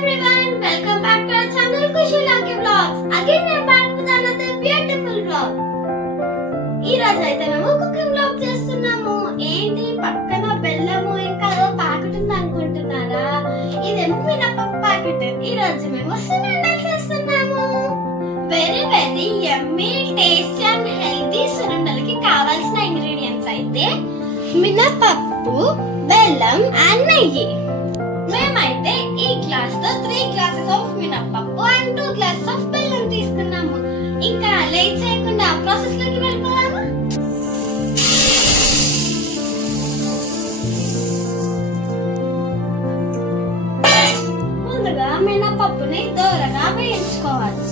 everyone, welcome back to our channel Kushi Lucky Vlogs. Again we are back with another beautiful vlog. ఈ రోజు అయితే మేము cooking vlog చేస్తున్నాము. ఏంటి పక్కన బెల్లము ఇంకా ఏదో ప్యాకెట్ ఉంది అనుకుంటున్నారా? ఇదేమో మినపప్పు ప్యాకెట్. ఈ రోజు మేము సున్నుండలు చేస్తున్నాము. Very very yummy tasty and healthy సున్నుండలకి కావాల్సిన ఇంగ్రీడియంట్స్ అయితే మినపప్పు, బెల్లం అండ్ నెయ్యి. మేమైతే ఈ గ్లాస్ తో 3 గ్లాసెస్ ఆఫ్ మినపప్పు అండ్ 2 గ్లాసెస్ ఆఫ్ బెల్లం తీసుకున్నాము. ఇంకా లేట్ చేయకుండా ప్రాసెస్ లోకి వెళ్ళిపోదామా? ముందుగా మినపప్పుని దోరగా వేయించుకోవాలి.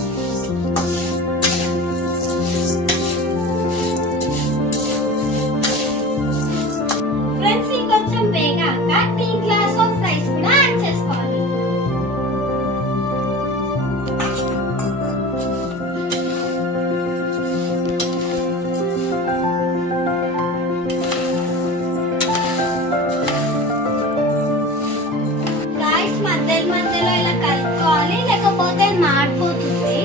ఫ్రెండ్స్ ఇంకొంచెం వేగాక 2 గ్లాస్ ఆఫ్ రైస్ కూడా యాడ్ చేసుకోవాలి. రైస్ మధ్యలో ఇలా కలుపుకోవాలి, లేకపోతే మాడిపోతుంది.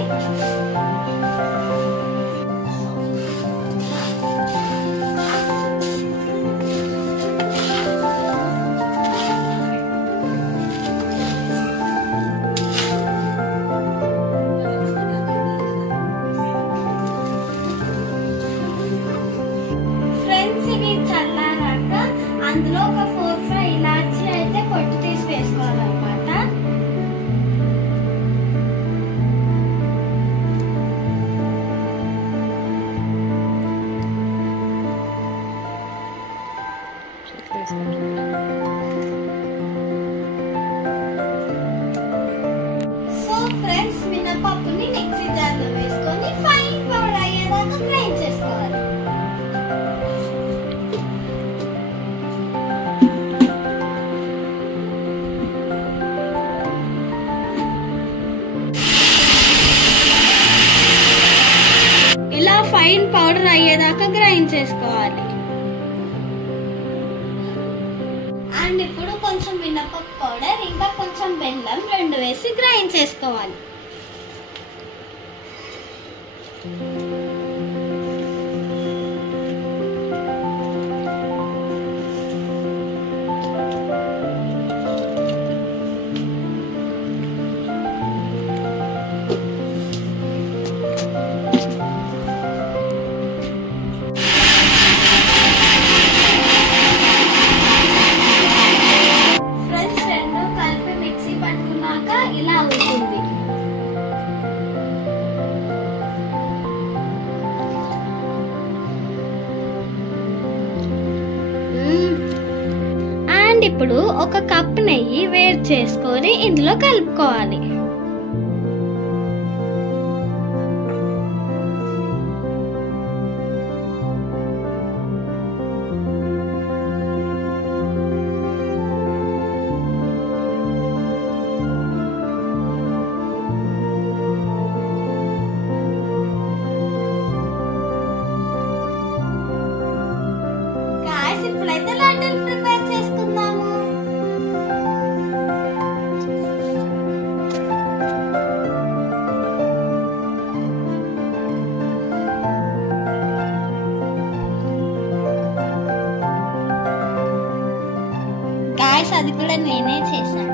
చల్లారాక అందులో ఒక 4-5 ఇలాచీ అయితే పొట్టు తీసి వేసుకోవాలన్నమాట. సో ఫ్రెండ్స్ మినపప్పుని మిక్సీ జార్లో వేసుకొని ఫైన్ పౌడర్ అయ్యేదాకా గ్రైండ్ చేసుకోవాలి. ఇలా ఫైన్ పౌడర్ అయ్యేదాకా గ్రైండ్ చేసుకోవాలి. అండ్ ఇప్పుడు కొంచెం మినపప్పు పౌడర్ ఇంకా కొంచెం బెల్లం 2 వేసి గ్రైండ్ చేసుకోవాలి. ఇలా అవుతుంది. అండ్ ఇప్పుడు ఒక కప్ నెయ్యి వేడి చేసుకొని ఇందులో కలుపుకోవాలి. ఇప్పుడైతే లడ్డూలు ప్రిపేర్ చేసుకుందాము. గాయ్స్ అది కూడా నేనే చేశాను.